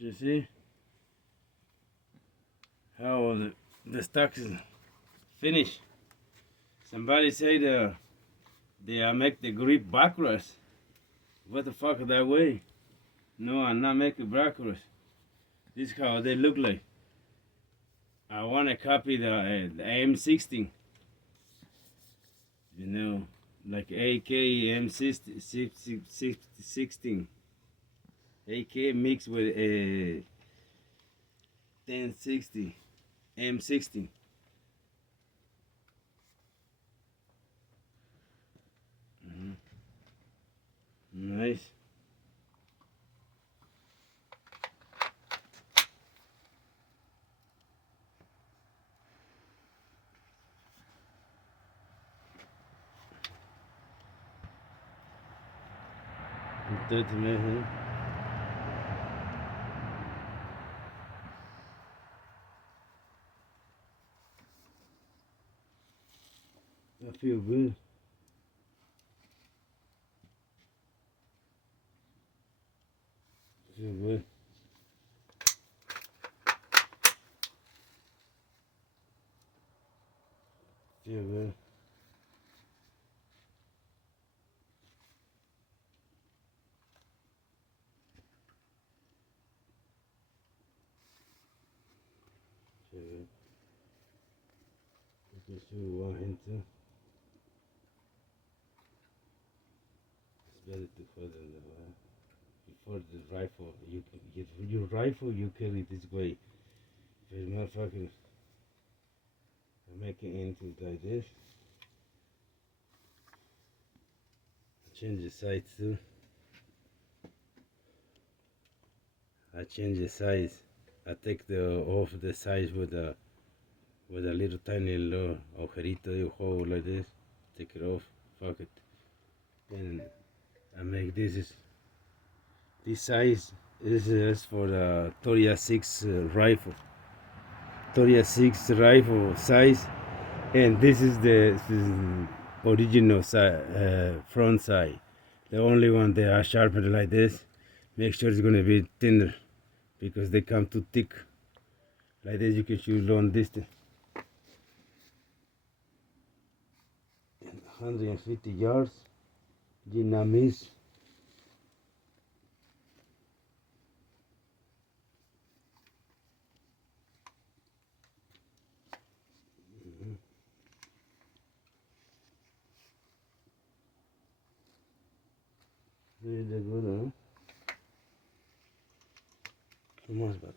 You see how the stock is finished. Somebody say they make the grip backwards. What the fuck that way? No, I'm not making backwards. This is how they look like. I want to copy the M16. You know, like AK M16. AK mixed with a 1060 M16. Nice. Dirty man, huh? I feel good. Feel good. Feel good. Feel good. Because you want him to. It's better to hold in the before the rifle. You get your rifle. You carry this way. If it's motherfucker making into like this, change the size too. I change the size. I take the off the size with a little tiny little agujerito you hold like this. Take it off. Fuck it. Then I make this size. This is for the 36 rifle. 36 rifle size, and this is the original front side. The only one they are sharpened like this. Make sure it's gonna be thinner because they come too thick. Like this, you can shoot long distance. 150 yards, Vietnamese. Really good, huh? Too much, but